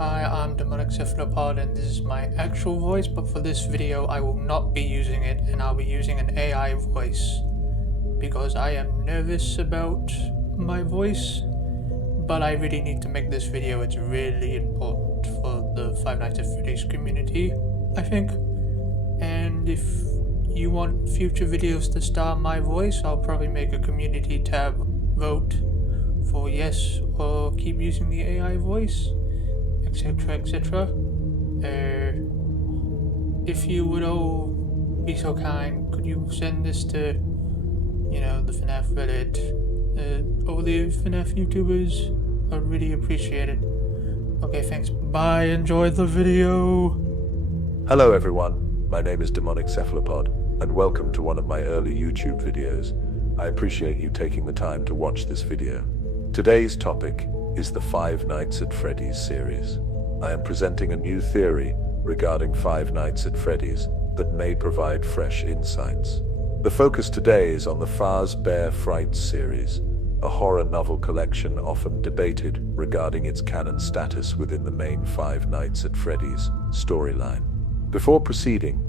Hi, I'm Demonic Cephalopod and this is my actual voice, but for this video I will not be using it and I'll be using an AI voice because I am nervous about my voice, but I really need to make this video. It's really important for the Five Nights at Freddy's community, I think. And if you want future videos to star my voice, I'll probably make a community tab vote for yes or keep using the AI voice, etc, etc. If you would all be so kind, could you send this to, the FNAF Reddit, all the FNAF YouTubers? I'd really appreciate it. Okay, thanks, bye, enjoy the video! Hello everyone, my name is Demonic Cephalopod, and welcome to one of my early YouTube videos. I appreciate you taking the time to watch this video. Today's topic is the Five Nights at Freddy's series. I am presenting a new theory regarding Five Nights at Freddy's that may provide fresh insights. The focus today is on the Fazbear Frights series, a horror novel collection often debated regarding its canon status within the main Five Nights at Freddy's storyline. Before proceeding,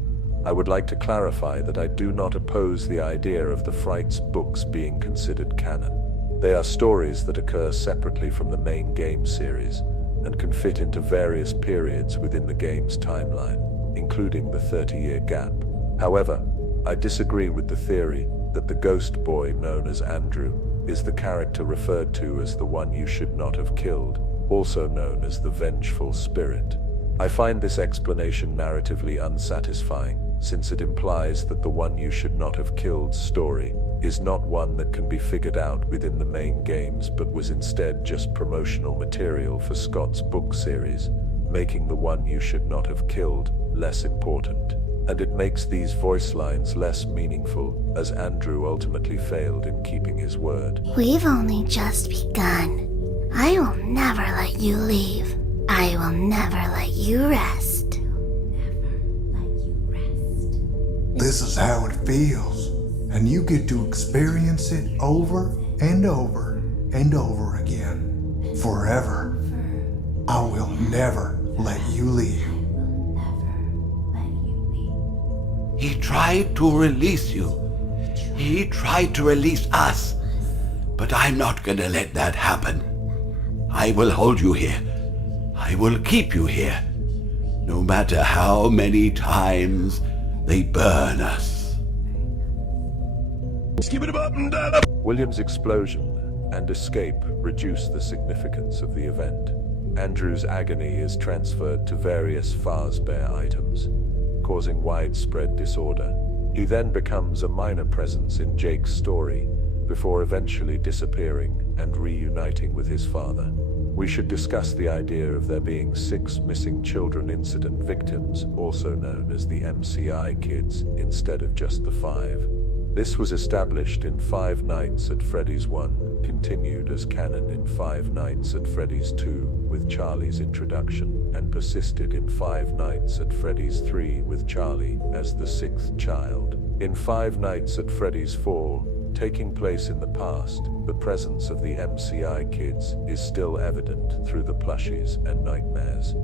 I would like to clarify that I do not oppose the idea of the Frights books being considered canon. They are stories that occur separately from the main game series and can fit into various periods within the game's timeline, including the 30-year gap. However, I disagree with the theory that the ghost boy known as Andrew is the character referred to as the one you should not have killed, also known as the vengeful spirit. I find this explanation narratively unsatisfying, since it implies that the one you should not have killed story is not one that can be figured out within the main games, but was instead just promotional material for Scott's book series, making the one you should not have killed less important. And it makes these voice lines less meaningful, as Andrew ultimately failed in keeping his word. We've only just begun. I will never let you leave. I will never let you rest. This is how it feels, and you get to experience it over and over and over again, forever. I will never let you leave. He tried to release you. He tried to release us. But I'm not gonna let that happen. I will hold you here. I will keep you here, no matter how many times they burn us. William's explosion and escape reduce the significance of the event. Andrew's agony is transferred to various Fazbear items, causing widespread disorder. He then becomes a minor presence in Jake's story, before eventually disappearing and reuniting with his father. We should discuss the idea of there being 6 missing children incident victims, also known as the MCI kids, instead of just the 5. This was established in Five Nights at Freddy's 1, continued as canon in Five Nights at Freddy's 2 with Charlie's introduction, and persisted in Five Nights at Freddy's 3 with Charlie as the 6th child. In Five Nights at Freddy's 4, taking place in the past, the presence of the MCI kids is still evident through the plushies and nightmares.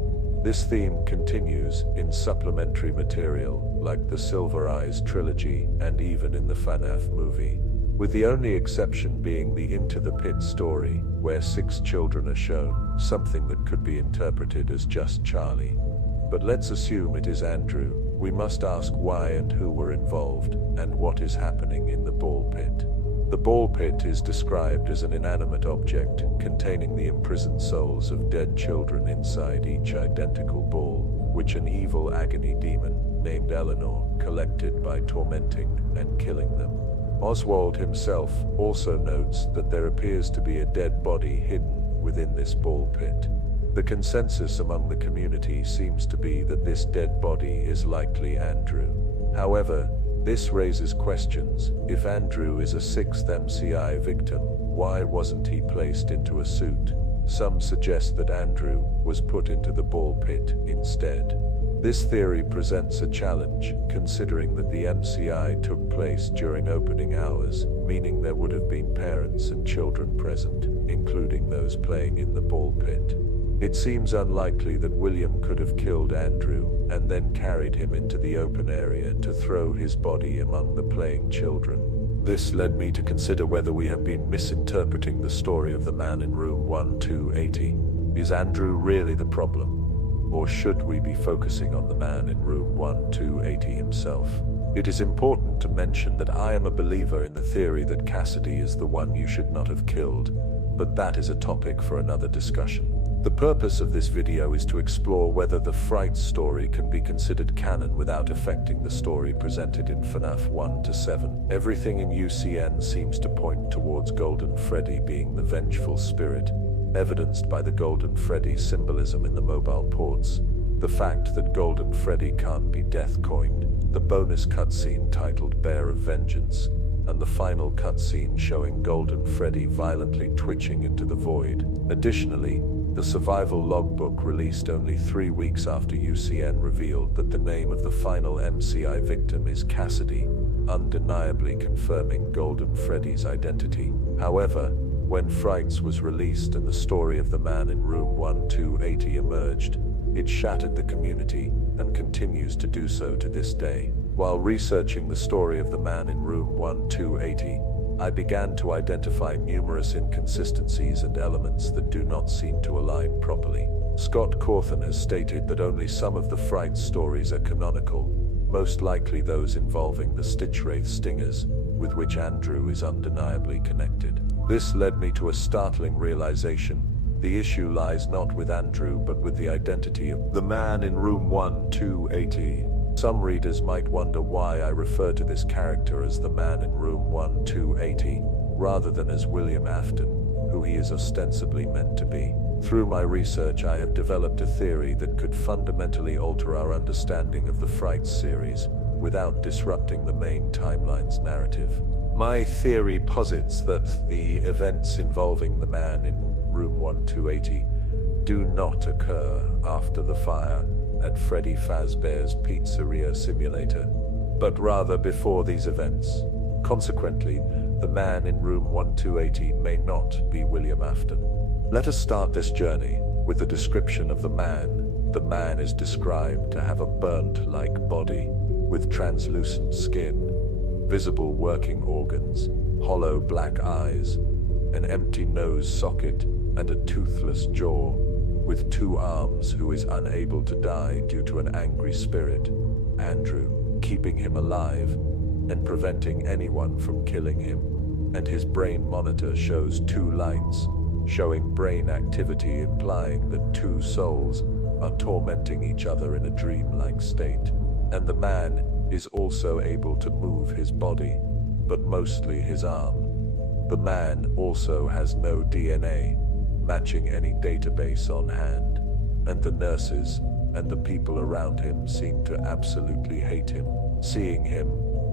This theme continues in supplementary material like the Silver Eyes trilogy and even in the FNAF movie, with the only exception being the Into the Pit story, where 6 children are shown, something that could be interpreted as just Charlie. But let's assume it is Andrew. We must ask why and who were involved, and what is happening in the ball pit. The ball pit is described as an inanimate object containing the imprisoned souls of dead children inside each identical ball, which an evil agony demon named Eleanor collected by tormenting and killing them. Oswald himself also notes that there appears to be a dead body hidden within this ball pit. The consensus among the community seems to be that this dead body is likely Andrew. However, this raises questions. If Andrew is a 6th MCI victim, why wasn't he placed into a suit? Some suggest that Andrew was put into the ball pit instead. This theory presents a challenge, considering that the MCI took place during opening hours, meaning there would have been parents and children present, including those playing in the ball pit. It seems unlikely that William could have killed Andrew and then carried him into the open area to throw his body among the playing children. This led me to consider whether we have been misinterpreting the story of the man in room 1280. Is Andrew really the problem? Or should we be focusing on the man in room 1280 himself? It is important to mention that I am a believer in the theory that Cassidy is the one you should not have killed, but that is a topic for another discussion. The purpose of this video is to explore whether the Fright story can be considered canon without affecting the story presented in FNAF 1 to 7. Everything in UCN seems to point towards Golden Freddy being the vengeful spirit, evidenced by the Golden Freddy symbolism in the mobile ports, the fact that Golden Freddy can't be death-coined, the bonus cutscene titled Bear of Vengeance, and the final cutscene showing Golden Freddy violently twitching into the void. Additionally, the survival logbook released only 3 weeks after UCN revealed that the name of the final MCI victim is Cassidy, undeniably confirming Golden Freddy's identity. However, when Frights was released and the story of the man in room 1280 emerged, it shattered the community and continues to do so to this day. While researching the story of the man in room 1280, I began to identify numerous inconsistencies and elements that do not seem to align properly. Scott Cawthon has stated that only some of the Fright stories are canonical, most likely those involving the Stitchwraith stingers, with which Andrew is undeniably connected. This led me to a startling realization. The issue lies not with Andrew but with the identity of the man in room 1280. Some readers might wonder why I refer to this character as the man in room 1280, rather than as William Afton, who he is ostensibly meant to be. Through my research, I have developed a theory that could fundamentally alter our understanding of the Fright series, without disrupting the main timeline's narrative. My theory posits that the events involving the man in room 1280 do not occur after the fire at Freddy Fazbear's Pizzeria Simulator, but rather before these events. Consequently, the man in room 1280 may not be William Afton. Let us start this journey with the description of the man. The man is described to have a burnt-like body, with translucent skin, visible working organs, hollow black eyes, an empty nose socket, and a toothless jaw, with 2 arms, who is unable to die due to an angry spirit, Andrew, keeping him alive and preventing anyone from killing him. And his brain monitor shows 2 lights, showing brain activity, implying that 2 souls are tormenting each other in a dreamlike state. And the man is also able to move his body, but mostly his arm. The man also has no DNA, matching any database on hand, and the nurses and the people around him seem to absolutely hate him, seeing him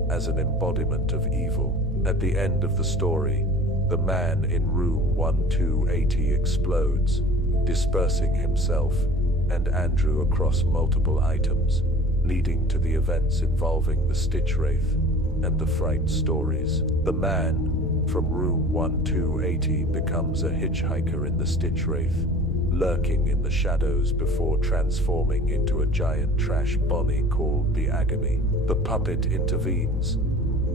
as an embodiment of evil. At the end of the story, the man in room 1280 explodes, dispersing himself and Andrew across multiple items, leading to the events involving the Stitchwraith and the Fright stories. The man from room 1280 becomes a hitchhiker in the Stitchwraith, lurking in the shadows before transforming into a giant trash Bonnie called the Agony. The puppet intervenes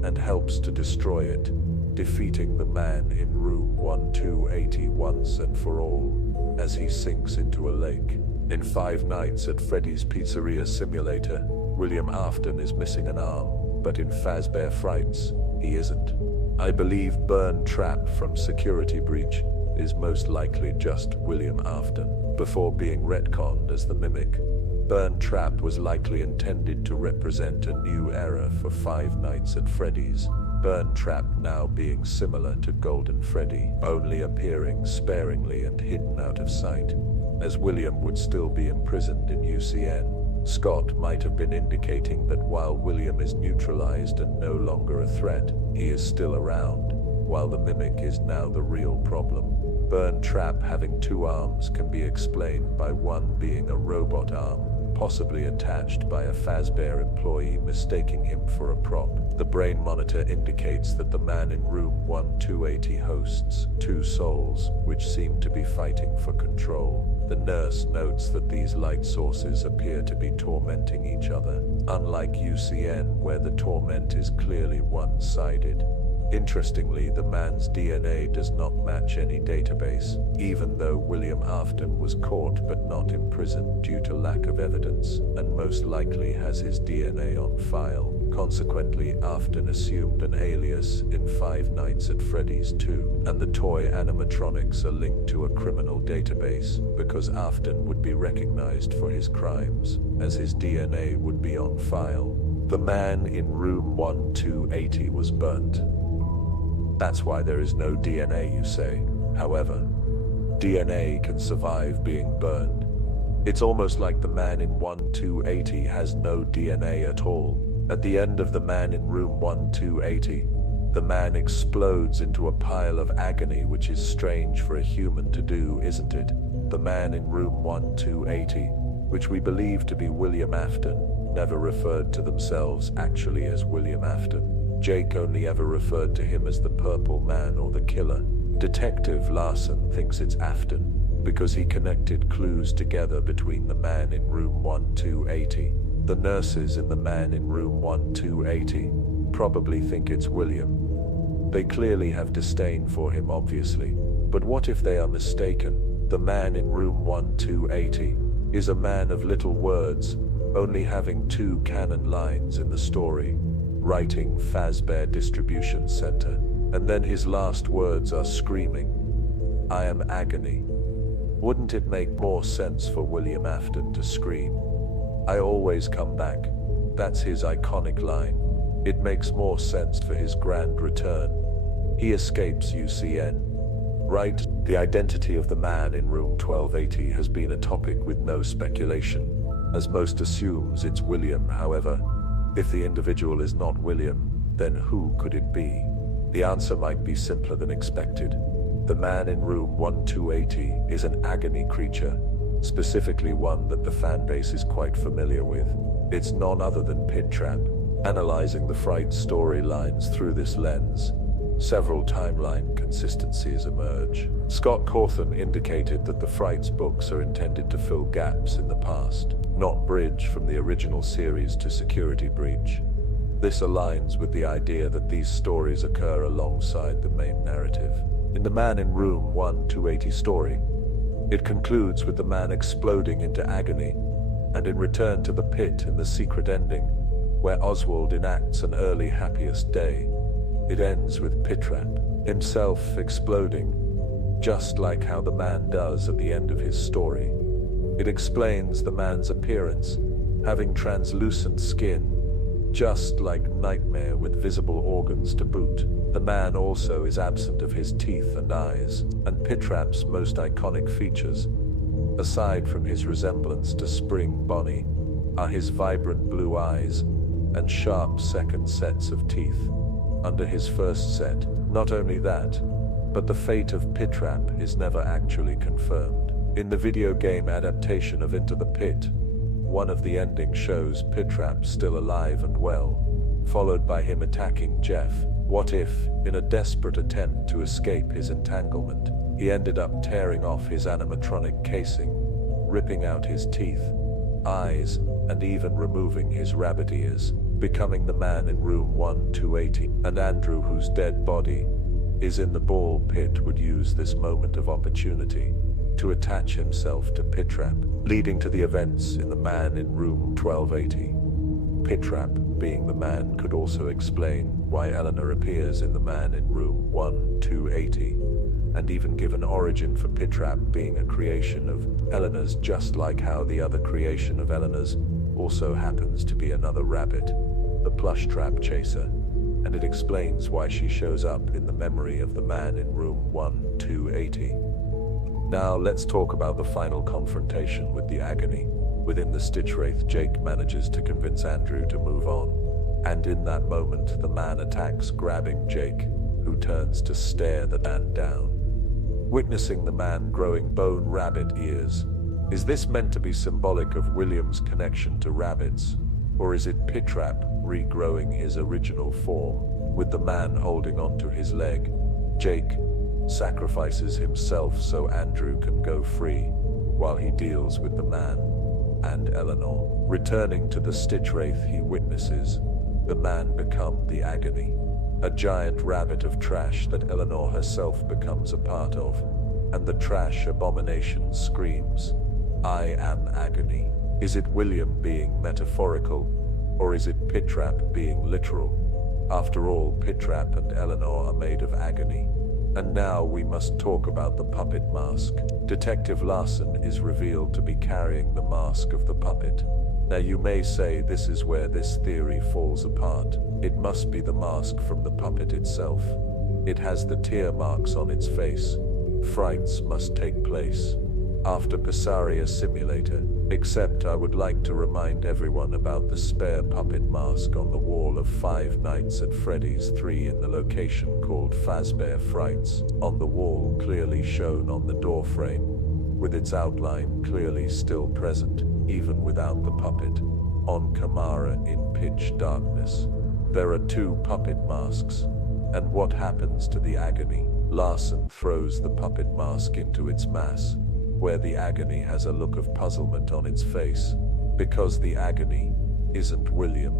and helps to destroy it, defeating the man in room 1280 once and for all, as he sinks into a lake. In 5 Nights at Freddy's Pizzeria Simulator, William Afton is missing an arm, but in Fazbear Frights, he isn't. I believe Burn Trap from Security Breach is most likely just William Afton. Before being retconned as the Mimic, Burn Trap was likely intended to represent a new era for 5 Nights at Freddy's, Burn Trap now being similar to Golden Freddy, only appearing sparingly and hidden out of sight, as William would still be imprisoned in UCN. Scott might have been indicating that while William is neutralized and no longer a threat, he is still around, while the Mimic is now the real problem. Burn Trap having 2 arms can be explained by one being a robot arm, possibly attached by a Fazbear employee mistaking him for a prop. The brain monitor indicates that the man in room 1280 hosts two souls, which seem to be fighting for control. The nurse notes that these light sources appear to be tormenting each other, unlike UCN, where the torment is clearly one-sided. Interestingly, the man's DNA does not match any database, even though William Afton was caught but not imprisoned due to lack of evidence, and most likely has his DNA on file. Consequently, Afton assumed an alias in Five Nights at Freddy's 2, and the toy animatronics are linked to a criminal database, because Afton would be recognized for his crimes, as his DNA would be on file. The man in room 1280 was burnt. That's why there is no DNA, you say. However, DNA can survive being burned. It's almost like the man in 1280 has no DNA at all. At the end of the man in room 1280, the man explodes into a pile of agony, which is strange for a human to do, isn't it? The man in room 1280, which we believe to be William Afton, never referred to themselves actually as William Afton. Jake only ever referred to him as the Purple Man or the Killer. Detective Larson thinks it's Afton because he connected clues together between the man in room 1280. The nurses in the man in room 1280 probably think it's William. They clearly have disdain for him, obviously. But what if they are mistaken? The man in room 1280 is a man of little words, only having two canon lines in the story. Writing Fazbear Distribution Center, and then his last words are screaming, "I am agony." Wouldn't it make more sense for William Afton to scream, "I always come back"? That's his iconic line. It makes more sense for his grand return. He escapes UCN. Right? The identity of the man in room 1280 has been a topic with no speculation, as most assumes it's William. However, if the individual is not William, then who could it be? The answer might be simpler than expected. The man in room 1280 is an agony creature, specifically one that the fanbase is quite familiar with. It's none other than Pit Trap. Analyzing the Fright storylines through this lens, several timeline consistencies emerge. Scott Cawthon indicated that the Frights books are intended to fill gaps in the past, not bridge from the original series to Security Breach. This aligns with the idea that these stories occur alongside the main narrative. In the man in room 1280 story, it concludes with the man exploding into agony, and in Return to the Pit in the secret ending, where Oswald enacts an early Happiest Day, it ends with Pit Trap himself exploding, just like how the man does at the end of his story. It explains the man's appearance, having translucent skin, just like Nightmare with visible organs to boot. The man also is absent of his teeth and eyes, and Pit Trap's most iconic features, aside from his resemblance to Spring Bonnie, are his vibrant blue eyes and sharp second sets of teeth under his first set. Not only that, but the fate of Pit Trap is never actually confirmed. In the video game adaptation of Into the Pit, one of the endings shows Pit Trap still alive and well, followed by him attacking Jeff. What if, in a desperate attempt to escape his entanglement, he ended up tearing off his animatronic casing, ripping out his teeth, eyes, and even removing his rabbit ears, becoming the man in room 1280, and Andrew, whose dead body is in the ball pit, would use this moment of opportunity to attach himself to Pit Trap, leading to the events in the man in room 1280. Pit Trap, being the man, could also explain why Eleanor appears in the man in room 1280, and even give an origin for Pit Trap being a creation of Eleanor's, just like how the other creation of Eleanor's also happens to be another rabbit, the plush trap chaser, and it explains why she shows up in the memory of the man in room 1280. Now let's talk about the final confrontation with the agony. Within the Stitch Wraith, Jake manages to convince Andrew to move on, and in that moment the man attacks, grabbing Jake, who turns to stare the man down. Witnessing the man growing bone rabbit ears, Is this meant to be symbolic of William's connection to rabbits? Or is it Pitrap regrowing his original form, with the man holding onto his leg? Jake sacrifices himself so Andrew can go free, while he deals with the man and Eleanor. Returning to the Stitch Wraith, he witnesses the man become the Agony, a giant rabbit of trash that Eleanor herself becomes a part of, and the trash abomination screams, "I am Agony." Is it William being metaphorical, or is it Pitrap being literal? After all, Pitrap and Eleanor are made of agony. And now we must talk about the puppet mask. Detective Larson is revealed to be carrying the mask of the puppet. Now you may say this is where this theory falls apart. It must be the mask from the puppet itself. It has the tear marks on its face. Frights must take place after Pizzeria Simulator. Except I would like to remind everyone about the spare puppet mask on the wall of Five Nights at Freddy's 3 in the location called Fazbear Frights, on the wall clearly shown on the doorframe, with its outline clearly still present, even without the puppet. On Kamara in pitch darkness. There are two puppet masks. And what happens to the Agony? Larson throws the puppet mask into its mass, where the Agony has a look of puzzlement on its face, because the Agony isn't William.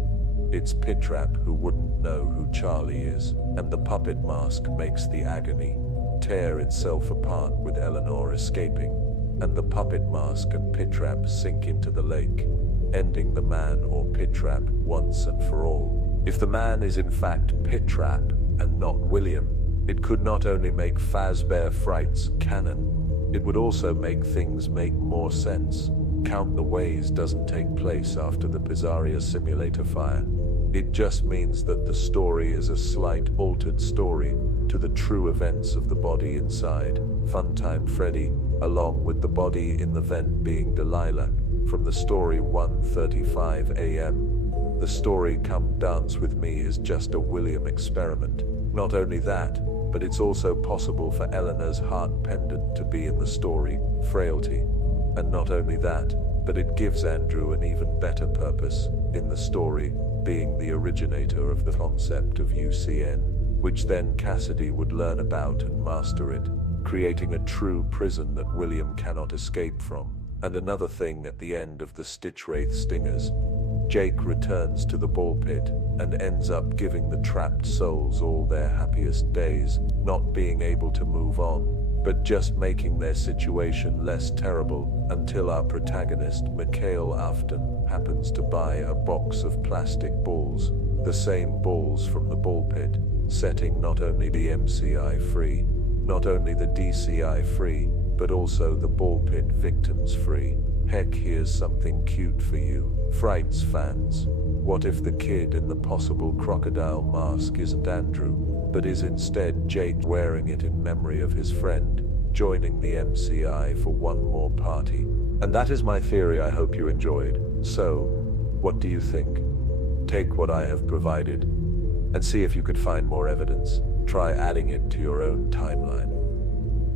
It's Pitrap, who wouldn't know who Charlie is, and the puppet mask makes the Agony tear itself apart with Eleanor escaping, and the puppet mask and Pitrap sink into the lake, ending the man or Pitrap once and for all. If the man is in fact Pitrap and not William, it could not only make Fazbear Frights canon, it would also make things make more sense. Count the Ways doesn't take place after the Pizzeria Simulator fire. It just means that the story is a slight altered story to the true events of the body inside Funtime Freddy, along with the body in the vent being Delilah, from the story 1:35 AM. The story Come Dance With Me is just a William experiment. Not only that, but it's also possible for Eleanor's heart pendant to be in the story, Frailty. And not only that, but it gives Andrew an even better purpose in the story, being the originator of the concept of UCN, which then Cassidy would learn about and master it, creating a true prison that William cannot escape from. And another thing at the end of the Stitch Wraith Stingers, Jake returns to the ball pit and ends up giving the trapped souls all their happiest days, not being able to move on, but just making their situation less terrible until our protagonist, Mikhail Afton, happens to buy a box of plastic balls, the same balls from the ball pit, setting not only the MCI free, not only the DCI free, but also the ball pit victims free. Heck, here's something cute for you, Frights fans. What if the kid in the possible crocodile mask isn't Andrew, but is instead Jake, wearing it in memory of his friend, joining the MCI for one more party? And that is my theory. I hope you enjoyed. So, what do you think? Take what I have provided and see if you could find more evidence. Try adding it to your own timeline.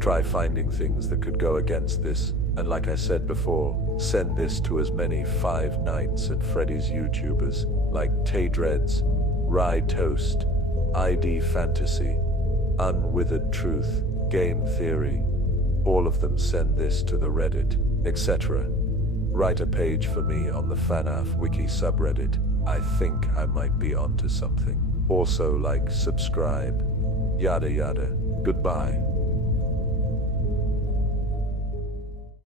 Try finding things that could go against this. And like I said before, send this to as many Five Nights at Freddy's YouTubers like Taydreads, Rye Toast, ID Fantasy, Unwithered Truth, Game Theory. All of them send this to the Reddit, etc. Write a page for me on the FNAF wiki subreddit. I think I might be onto something. Also like, subscribe, yada yada. Goodbye.